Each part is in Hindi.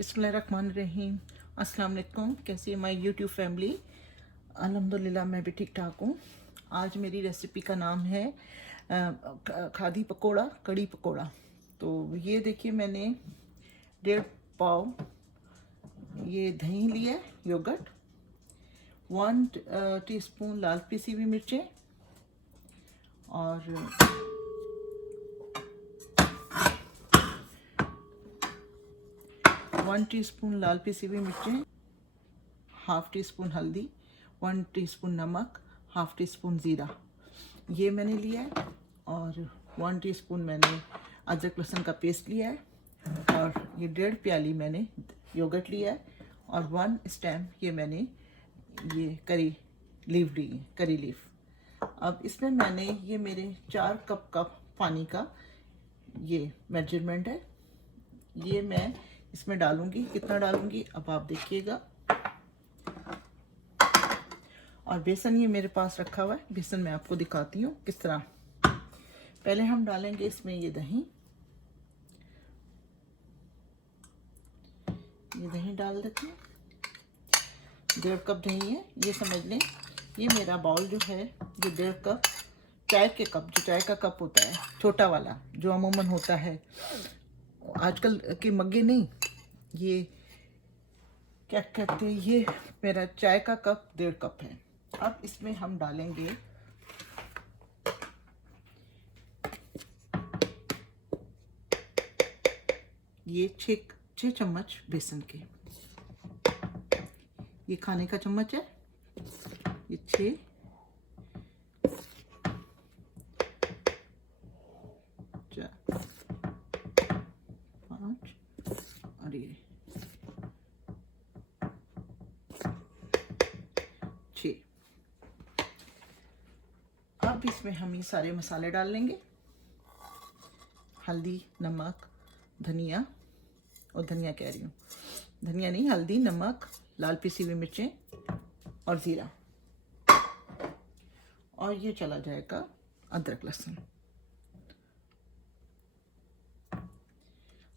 बिस्मिल्लाहिर्रहमानिर्रहीम। अस्सलाम वालेकुम। कैसी है माय यूट्यूब फैमिली? अल्हम्दुलिल्लाह मैं भी ठीक ठाक हूँ। आज मेरी रेसिपी का नाम है खादी पकोड़ा, कड़ी पकोड़ा। तो ये देखिए, मैंने 1.5 पाव ये दही लिया है, योगर्ट, 1 टीस्पून लाल पिसी हुई मिर्चें और 1 टीस्पून लाल पिसी हुई मिर्चें, हाफ टी स्पून हल्दी, 1 टीस्पून नमक, हाफ टी स्पून ज़ीरा, ये मैंने लिया है। और 1 टीस्पून मैंने अदरक लहसुन का पेस्ट लिया है। और ये 1.5 प्याली मैंने योगर्ट लिया है। और 1 स्टेम ये मैंने ये करी लीफ ली है, करी लीफ। अब इसमें मैंने ये मेरे 4 कप पानी का ये मेजरमेंट है। ये मैं इसमें डालूंगी, कितना डालूंगी अब आप देखिएगा। और बेसन ये मेरे पास रखा हुआ है, बेसन मैं आपको दिखाती हूँ किस तरह। पहले हम डालेंगे इसमें ये दही, ये दही डाल देते हैं। 1.5 कप दही है, ये समझ लें। ये मेरा बाउल जो है, ये 1.5 कप चाय के कप, जो चाय का कप होता है छोटा वाला, जो अमूमन होता है, आजकल के मग्गे नहीं, ये क्या कहते हैं, ये मेरा चाय का कप 1.5 कप है। अब इसमें हम डालेंगे ये 6 चम्मच बेसन के। ये खाने का चम्मच है, ये 6, 4, 5 और ये 6। अब इसमें हम ये सारे मसाले डाल लेंगे, हल्दी, नमक, धनिया, और धनिया कह रही हूँ, धनिया नहीं, हल्दी, नमक, लाल पिसी हुई मिर्चें और ज़ीरा। और ये चला जाएगा अदरक लहसुन।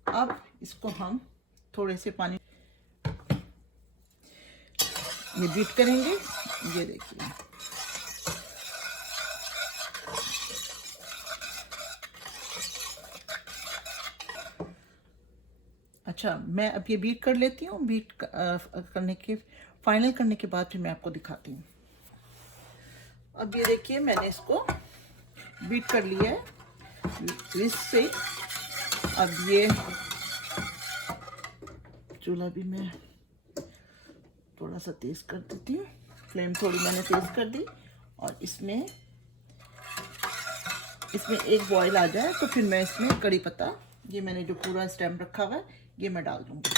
अब इसको हम थोड़े से पानी ये बीट करेंगे। ये देखिए, अच्छा, मैं अब ये बीट कर लेती हूँ। बीट करने के फाइनल करने के बाद फिर मैं आपको दिखाती हूँ। अब ये देखिए, मैंने इसको बीट कर लिया है विस्क से। अब ये चूल्हा भी मैं थोड़ा सा तेज कर देती हूँ, फ्लेम थोड़ी मैंने तेज कर दी। और इसमें एक बॉईल आ जाए तो फिर मैं इसमें कड़ी पत्ता, ये मैंने जो पूरा स्टेम रखा हुआ है, ये मैं डाल दूंगी।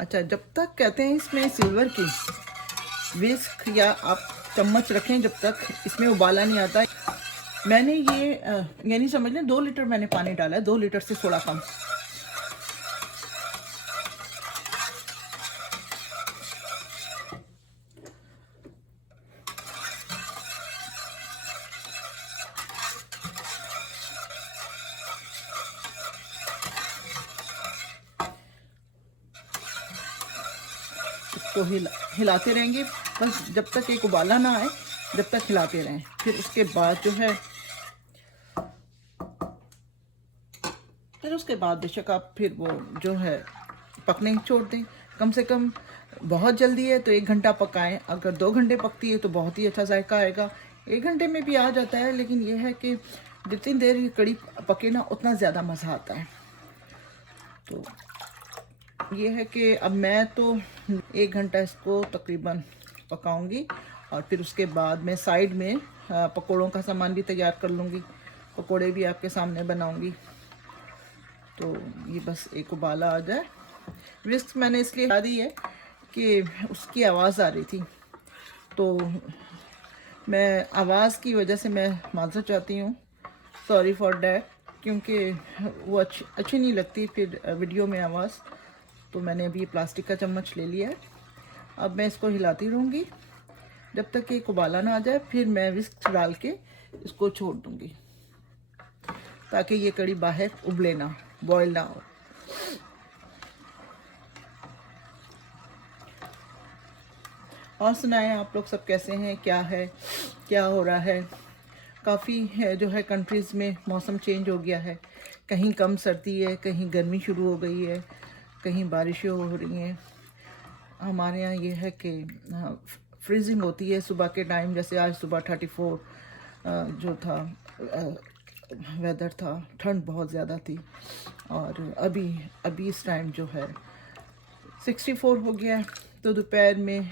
अच्छा, जब तक कहते हैं इसमें सिल्वर की विस्क या आप चम्मच रखें, जब तक इसमें उबाला नहीं आता। मैंने ये नहीं समझ लें, 2 लीटर मैंने पानी डाला है, 2 लीटर से थोड़ा कम। तो हिलाते रहेंगे बस जब तक एक उबाला ना आए, जब तक हिलाते रहें। फिर उसके बाद जो है, फिर उसके बाद बेशक आप फिर वो जो है पकने छोड़ दें। कम से कम बहुत जल्दी है तो 1 घंटा पकाएं। अगर 2 घंटे पकती है तो बहुत ही अच्छा जायका आएगा। 1 घंटे में भी आ जाता है, लेकिन यह है कि जितनी देर ये कड़ी पके ना, उतना ज़्यादा मज़ा आता है। तो ये है कि अब मैं तो 1 घंटा इसको तकरीबन पकाऊंगी। और फिर उसके बाद मैं साइड में पकोड़ों का सामान भी तैयार कर लूँगी, पकोड़े भी आपके सामने बनाऊंगी। तो ये बस एक उबाला आ जाए। विस्क मैंने इसलिए हटा दी है कि उसकी आवाज़ आ रही थी, तो मैं आवाज़ की वजह से मैं माज़रत चाहती हूँ, सॉरी फॉर डैट, क्योंकि वो अच्छी नहीं लगती फिर वीडियो में आवाज़। तो मैंने अभी ये प्लास्टिक का चम्मच ले लिया है। अब मैं इसको हिलाती रहूँगी जब तक एक उबाला ना आ जाए। फिर मैं विस्क डाल के इसको छोड़ दूँगी, ताकि ये कड़ी बाहर उबले ना, बॉयल ना हो। और सुनाएं आप लोग सब कैसे हैं, क्या है, क्या हो रहा है। काफ़ी है जो है कंट्रीज़ में मौसम चेंज हो गया है, कहीं कम सर्दी है, कहीं गर्मी शुरू हो गई है, कहीं बारिशें हो रही हैं। हमारे यहाँ ये है कि फ्रीजिंग होती है सुबह के टाइम, जैसे आज सुबह 34 जो था वेदर था, ठंड बहुत ज़्यादा थी। और अभी इस टाइम जो है 64 हो गया है, तो दोपहर में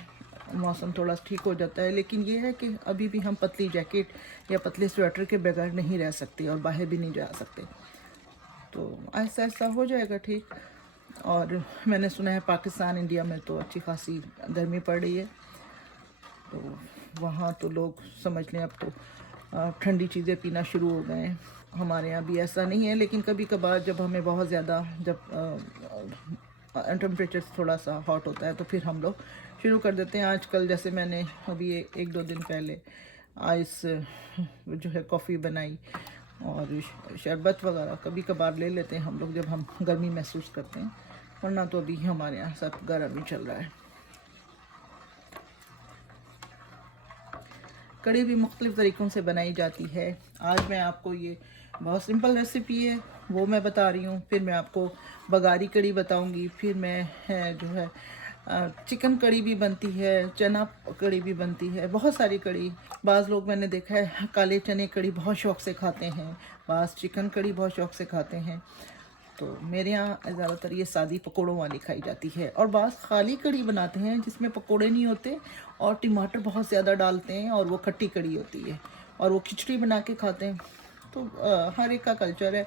मौसम थोड़ा ठीक हो जाता है। लेकिन ये है कि अभी भी हम पतली जैकेट या पतले स्वेटर के बगैर नहीं रह सकते और बाहर भी नहीं जा सकते। तो ऐसा ऐसा हो जाएगा ठीक। और मैंने सुना है पाकिस्तान इंडिया में तो अच्छी खासी गर्मी पड़ रही है, तो वहाँ तो लोग समझ लें अब तो ठंडी चीज़ें पीना शुरू हो गए हैं। हमारे यहाँ भी ऐसा नहीं है, लेकिन कभी कभार जब हमें बहुत ज़्यादा जब टेम्परेचर थोड़ा सा हॉट होता है तो फिर हम लोग शुरू कर देते हैं। आजकल जैसे मैंने अभी एक दो दिन पहले आइस जो है कॉफ़ी बनाई और शरबत वगैरह कभी कभार ले लेते हैं हम लोग जब हम गर्मी महसूस करते हैं, वरना तो अभी हमारे यहाँ सब गर्म ही चल रहा है। कड़ी भी मुख्तलिफ़ तरीक़ों से बनाई जाती है। आज मैं आपको ये बहुत सिंपल रेसिपी है वो मैं बता रही हूँ। फिर मैं आपको बगारी कड़ी बताऊँगी। फिर मैं जो है चिकन कड़ी भी बनती है, चना कड़ी भी बनती है, बहुत सारी कड़ी। बाज़ लोग मैंने देखा है काले चने कड़ी बहुत शौक़ से खाते हैं, बाज़ चिकन कड़ी बहुत शौक़ से खाते हैं। तो मेरे यहाँ ज़्यादातर ये सादी पकोड़ों वाली खाई जाती है। और बाज़ खाली कड़ी बनाते हैं जिसमें पकोड़े नहीं होते और टमाटर बहुत ज़्यादा डालते हैं और वो खट्टी कड़ी होती है और वो खिचड़ी बना के खाते हैं। तो हर एक का कल्चर है,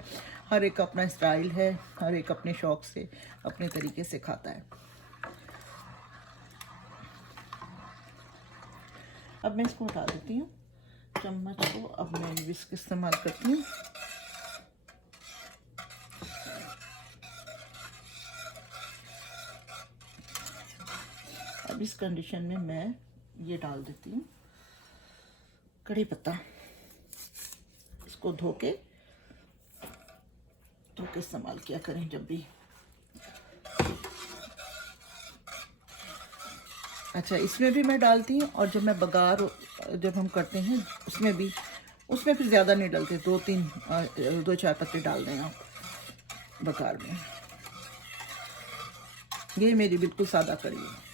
हर एक का अपना स्टाइल है, हर एक अपने शौक़ से अपने तरीके से खाता है। अब मैं इसको हटा देती हूँ चम्मच को। अब मैं विस्क इस्तेमाल करती हूँ। अब इस कंडीशन में मैं ये डाल देती हूँ कड़ी पत्ता। इसको धो के इस्तेमाल किया करें जब भी। अच्छा, इसमें भी मैं डालती हूँ और जब मैं बघार जब हम करते हैं उसमें फिर ज़्यादा नहीं डालते, 2-4 पत्ते डाल दें आप बघार में। ये मेरी बिल्कुल सादा कड़ी है।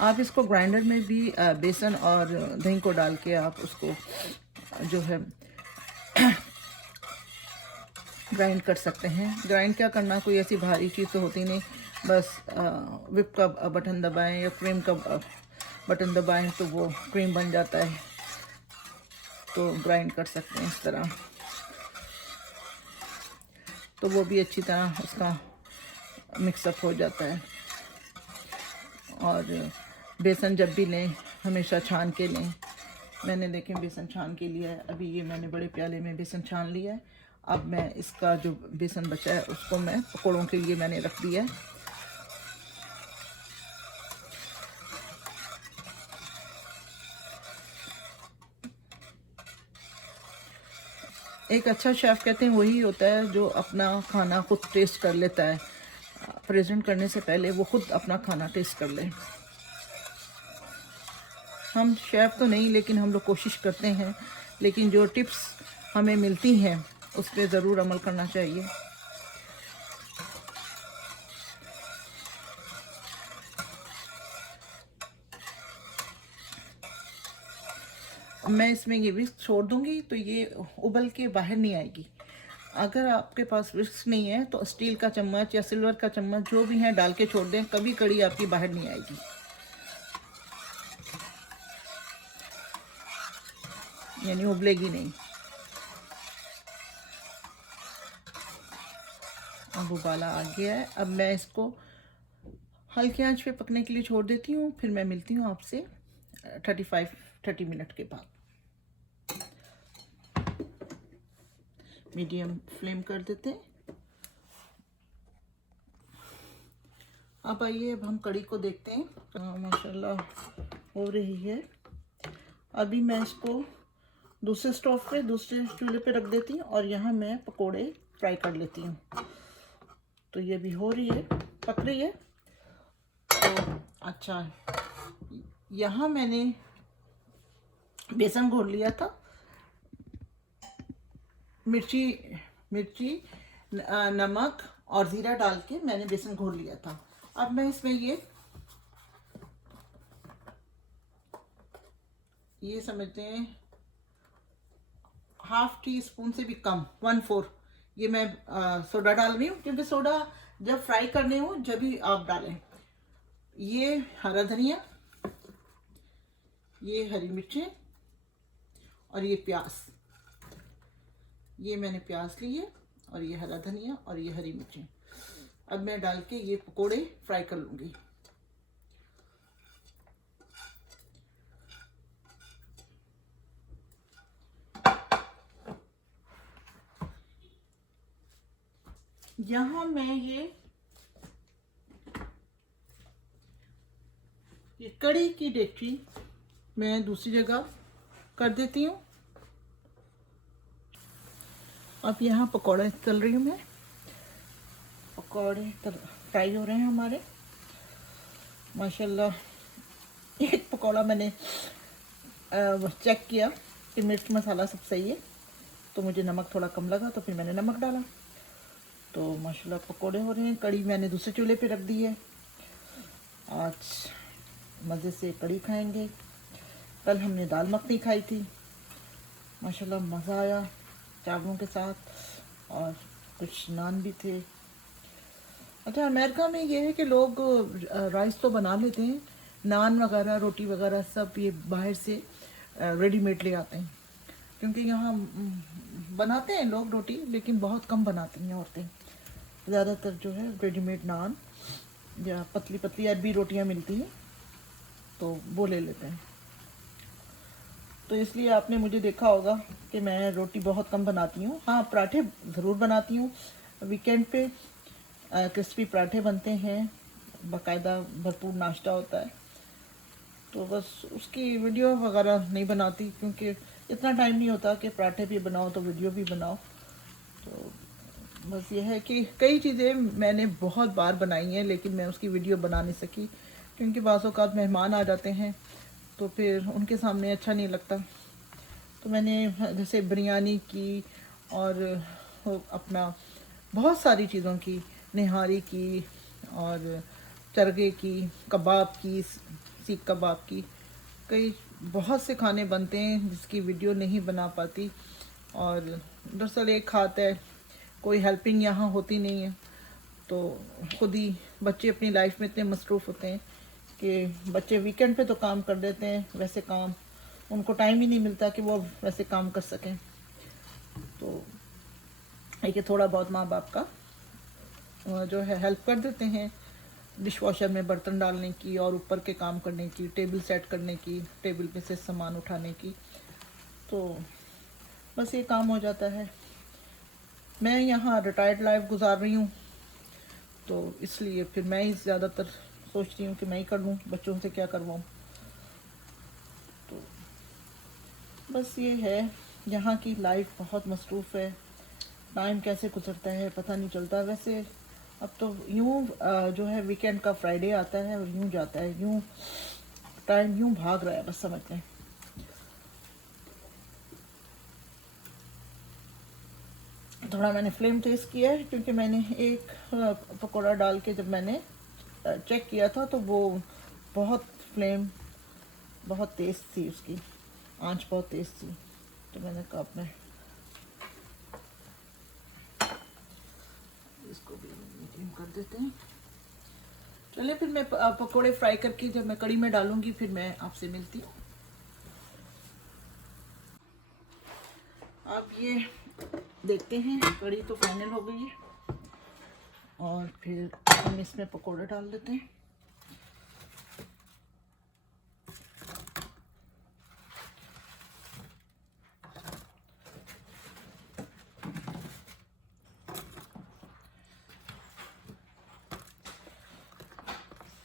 आप इसको ग्राइंडर में भी बेसन और दही को डाल के आप उसको जो है ग्राइंड कर सकते हैं। ग्राइंड क्या करना, कोई ऐसी भारी चीज़ तो होती नहीं, बस whip का बटन दबाएं या क्रीम का बटन दबाएं तो वो क्रीम बन जाता है। तो ग्राइंड कर सकते हैं इस तरह, तो वो भी अच्छी तरह उसका मिक्सअप हो जाता है। और बेसन जब भी लें हमेशा छान के लें। मैंने देखें बेसन छान के लिया है, अभी ये मैंने बड़े प्याले में बेसन छान लिया है। अब मैं इसका जो बेसन बचा है उसको मैं पकौड़ों के लिए मैंने रख दिया है। एक अच्छा शेफ़ कहते हैं वही होता है जो अपना खाना खुद टेस्ट कर लेता है, प्रेजेंट करने से पहले वो खुद अपना खाना टेस्ट कर ले। हम शेफ़ तो नहीं, लेकिन हम लोग कोशिश करते हैं, लेकिन जो टिप्स हमें मिलती हैं उस पर ज़रूर अमल करना चाहिए। मैं इसमें ये विस्क छोड़ दूंगी तो ये उबल के बाहर नहीं आएगी। अगर आपके पास विस्क नहीं है तो स्टील का चम्मच या सिल्वर का चम्मच जो भी है डाल के छोड़ दें, कभी कड़ी आपकी बाहर नहीं आएगी, यानी उबलेगी नहीं। अब उबाला आ गया है। अब मैं इसको हल्की आंच पे पकने के लिए छोड़ देती हूँ। फिर मैं मिलती हूँ आपसे 30 मिनट के बाद। मीडियम फ्लेम कर देते हैं। अब आइए, अब हम कड़ी को देखते हैं। माशाल्लाह हो रही है। अभी मैं इसको दूसरे स्टोव पे, दूसरे चूल्हे पे रख देती हूँ और यहाँ मैं पकोड़े फ्राई कर लेती हूँ। तो ये भी हो रही है, पक रही है। तो अच्छा, यहाँ मैंने बेसन घोल लिया था, मिर्ची नमक और ज़ीरा डाल के मैंने बेसन घोल लिया था। अब मैं इसमें ये समझते हैं हाफ टी स्पून से भी कम, 1/4 ये मैं सोडा डाल रही हूँ, क्योंकि सोडा जब फ्राई करने हो जब भी आप डालें। ये हरा धनिया, ये हरी मिर्चें और ये प्याज, ये मैंने प्याज ली है और ये हरा धनिया और ये हरी मिर्चें। अब मैं डाल के ये पकोड़े फ्राई कर लूँगी। यहाँ मैं ये कड़ी की डेगची मैं दूसरी जगह कर देती हूँ। अब यहाँ पकौड़े तल रही हूँ मैं। पकौड़े फ्राई हो रहे हैं हमारे माशाल्लाह। एक पकौड़ा मैंने चेक किया कि मिर्च मसाला सब सही है, तो मुझे नमक थोड़ा कम लगा, तो फिर मैंने नमक डाला। तो माशाल्लाह पकौड़े हो रहे हैं। कड़ी मैंने दूसरे चूल्हे पे रख दी है। आज मज़े से कड़ी खाएंगे। कल हमने दाल मखनी खाई थी, माशाल्लाह मज़ा आया चावलों के साथ, और कुछ नान भी थे। अच्छा, अमेरिका में ये है कि लोग राइस तो बना लेते हैं, नान वगैरह रोटी वगैरह सब ये बाहर से रेडीमेड ले आते हैं, क्योंकि यहाँ बनाते हैं लोग रोटी, लेकिन बहुत कम बनाती हैं औरतें। ज़्यादातर जो है रेडीमेड नान या पतली पतली अरबी रोटियाँ मिलती हैं, तो वो ले लेते हैं। तो इसलिए आपने मुझे देखा होगा कि मैं रोटी बहुत कम बनाती हूँ। हाँ, पराठे ज़रूर बनाती हूँ। वीकेंड पे क्रिस्पी पराठे बनते हैं, बाकायदा भरपूर नाश्ता होता है। तो बस उसकी वीडियो वगैरह नहीं बनाती, क्योंकि इतना टाइम नहीं होता कि पराठे भी बनाओ तो वीडियो भी बनाओ। तो बस ये है कि कई चीज़ें मैंने बहुत बार बनाई हैं, लेकिन मैं उसकी वीडियो बना नहीं सकी, क्योंकि बाज़ औक़ात मेहमान आ जाते हैं तो फिर उनके सामने अच्छा नहीं लगता। तो मैंने जैसे बिरयानी की और अपना बहुत सारी चीज़ों की, निहारी की और चरगे की, कबाब की, सीख कबाब की, कई बहुत से खाने बनते हैं जिसकी वीडियो नहीं बना पाती। और दरअसल एक हाथ है, कोई हेल्पिंग यहाँ होती नहीं है, तो खुद ही बच्चे अपनी लाइफ में इतने मसरूफ़ होते हैं कि बच्चे वीकेंड पे तो काम कर देते हैं, वैसे काम उनको टाइम ही नहीं मिलता कि वो वैसे काम कर सकें। तो एक थोड़ा बहुत माँ बाप का जो है हेल्प कर देते हैं, डिश वॉशर में बर्तन डालने की और ऊपर के काम करने की, टेबल सेट करने की, टेबल पे से सामान उठाने की। तो बस ये काम हो जाता है। मैं यहाँ रिटायर्ड लाइफ गुजार रही हूँ, तो इसलिए फिर मैं ही ज़्यादातर सोचती हूँ कि मैं ही कर लूँ, बच्चों से क्या करवाऊँ। तो बस ये है, यहाँ की लाइफ बहुत मसरूफ़ है। टाइम कैसे गुजरता है पता नहीं चलता। वैसे अब तो यूँ जो है वीकेंड का फ्राइडे आता है और यूँ जाता है, यूँ टाइम यूँ भाग रहा है, बस समझ लें। थोड़ा मैंने फ्लेम तेज़ किया है, क्योंकि मैंने एक पकौड़ा डाल के जब मैंने चेक किया था तो वो फ्लेम बहुत तेज़ थी, उसकी आंच बहुत तेज़ थी। तो मैंने कहा अब मैं इसको भी मीडियम कर देते हैं। चलिए फिर मैं पकोड़े फ्राई करके जब मैं कड़ी में डालूंगी फिर मैं आपसे मिलती हूँ। अब ये देखते हैं, कड़ी तो फाइनल हो गई है और फिर हम इसमें पकोड़े डाल देते हैं।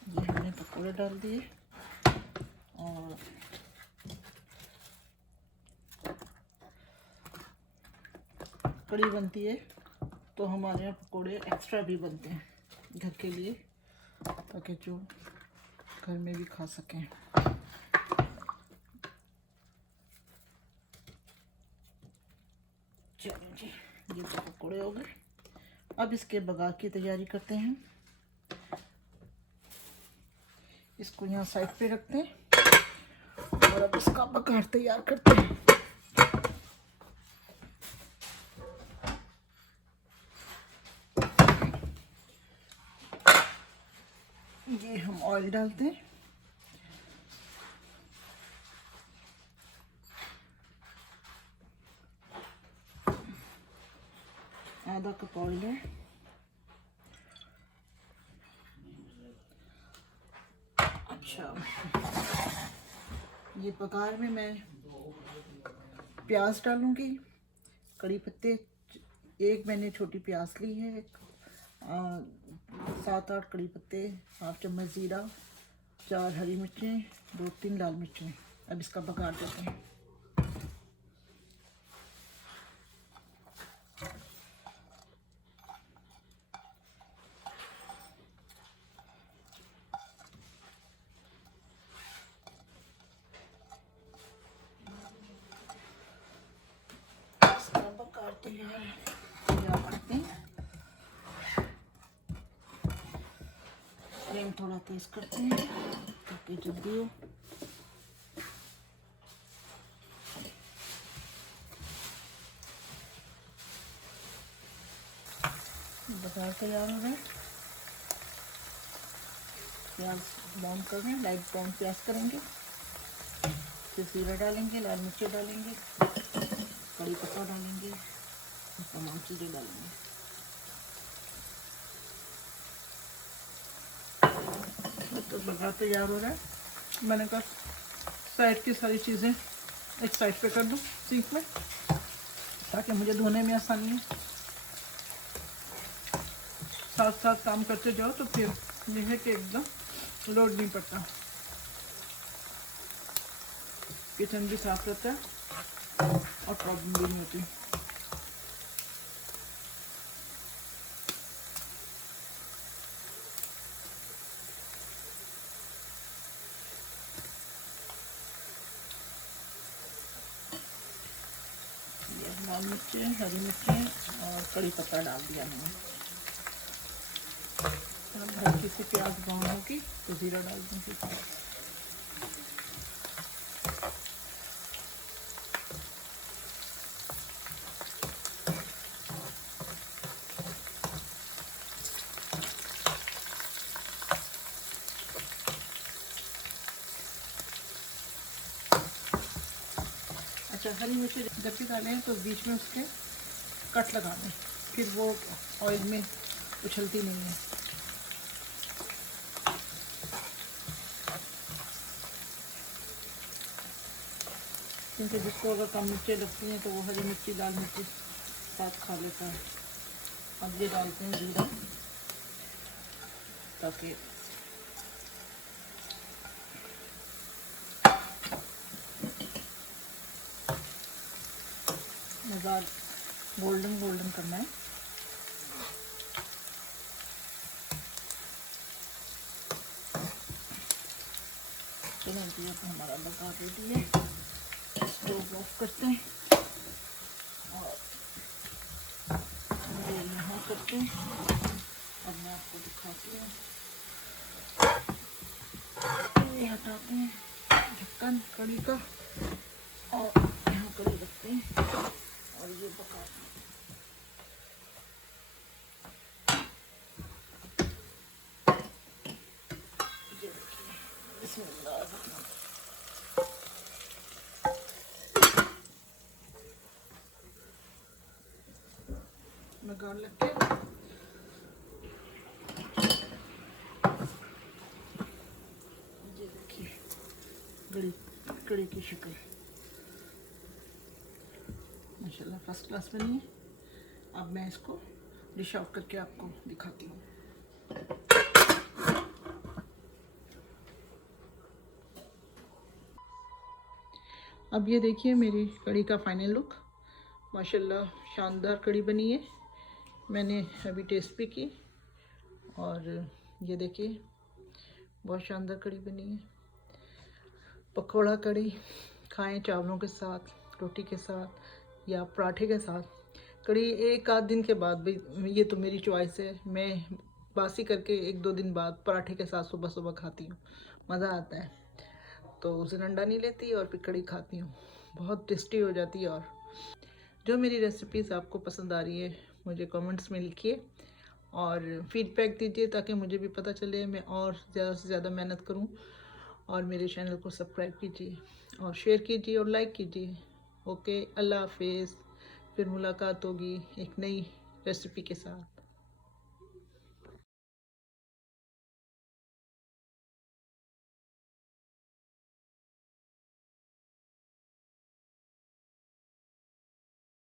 ये हमने पकोड़े डाल दिए और कड़ी बनती है तो हमारे यहाँ पकोड़े एक्स्ट्रा भी बनते हैं घर के लिए, ताकि जो घर में भी खा सकें। चलो जी, ये तो पकोड़े हो गए। अब इसके बघार की तैयारी करते हैं। इसको यहाँ साइड पे रखते हैं और अब इसका बघार तैयार करते हैं। ये हम ऑयल डालते हैं, आधा कप ऑयल है। अच्छा, ये बघार में मैं प्याज डालूंगी, कड़ी पत्ते, एक मैंने छोटी प्याज ली है, 7-8 कड़ी पत्ते, हाफ चम्मच जीरा, 4 हरी मिर्चें, 2-3 लाल मिर्चें। अब इसका बघार देते हैं। इसका बघार तैयार करते हैं। फ्लेम थोड़ा तेज करते हैं ताकि जल्दी हो। बघार तैयार हो रहा है। प्याज ब्राउन कर रहे हैं, लाइट ब्राउन प्याज करेंगे, फिर जीरा डालेंगे, लाल मिर्ची डालेंगे, कड़ी पत्ता डालेंगे, तमाम चीज़ें डालेंगे। तो बघार तैयार हो रहा है। मैंने कहा साइड की सारी चीज़ें एक साइड पे कर दूँ सिंक में, ताकि मुझे धोने में आसानी है। साथ साथ काम करते जाओ तो फिर यह है कि एकदम लोड नहीं पड़ता, किचन भी साफ रहता है और प्रॉब्लम भी नहीं होती। लाल मिर्चें, हरी मिर्चें और कड़ी पत्ता डाल दिया मैंने। अब हल्की सी प्याज ब्राउन होगी तो जीरा डाल दूँगी। अच्छा, हरी मिर्ची जब भी डालें तो बीच में उसके कट लगा दें, फिर वो ऑयल में उछलती नहीं है। क्योंकि जिसको अगर कम मिर्ची लगती हैं तो वो हरी मिर्ची लाल मिर्ची साथ खा लेता है। अब ये डालते हैं जीरा, ताकि मज़ा गोल्डन गोल्डन करना है। चलो जी, अब हमारा बघार रेडी है। स्टोव ऑफ करते हैं और ये यहाँ करते हैं। अब मैं आपको दिखाती हूँ। ये हटाते हैं ढक्कन कड़ी का और यहाँ कड़ी रखते हैं और ये पकाते हैं। ये देखिए, बिस्मिल्लाह। बघार लग गया। ये देखिए कड़ी की शक्ल माशाल्लाह फर्स्ट क्लास बनी है। अब मैं इसको डिश आउट करके आपको दिखाती हूँ। अब ये देखिए मेरी कड़ी का फाइनल लुक। माशाल्लाह शानदार कड़ी बनी है। मैंने अभी टेस्ट भी की और ये देखिए बहुत शानदार कड़ी बनी है। पकौड़ा कड़ी खाएं चावलों के साथ, रोटी के साथ या पराठे के साथ। कड़ी एक आध दिन के बाद भी, ये तो मेरी चॉइस है, मैं बासी करके एक दो दिन बाद पराठे के साथ सुबह सुबह खाती हूँ, मज़ा आता है। तो उसे डंडा नहीं लेती और फिर कड़ी खाती हूँ, बहुत टेस्टी हो जाती है। और जो मेरी रेसिपीज़ आपको पसंद आ रही है मुझे कमेंट्स में लिखिए और फीडबैक दीजिए ताकि मुझे भी पता चले, मैं और ज़्यादा से ज़्यादा मेहनत करूँ। और मेरे चैनल को सब्सक्राइब कीजिए और शेयर कीजिए और लाइक कीजिए। ओके, अल्लाह हाफिज़। फिर मुलाकात होगी एक नई रेसिपी के साथ।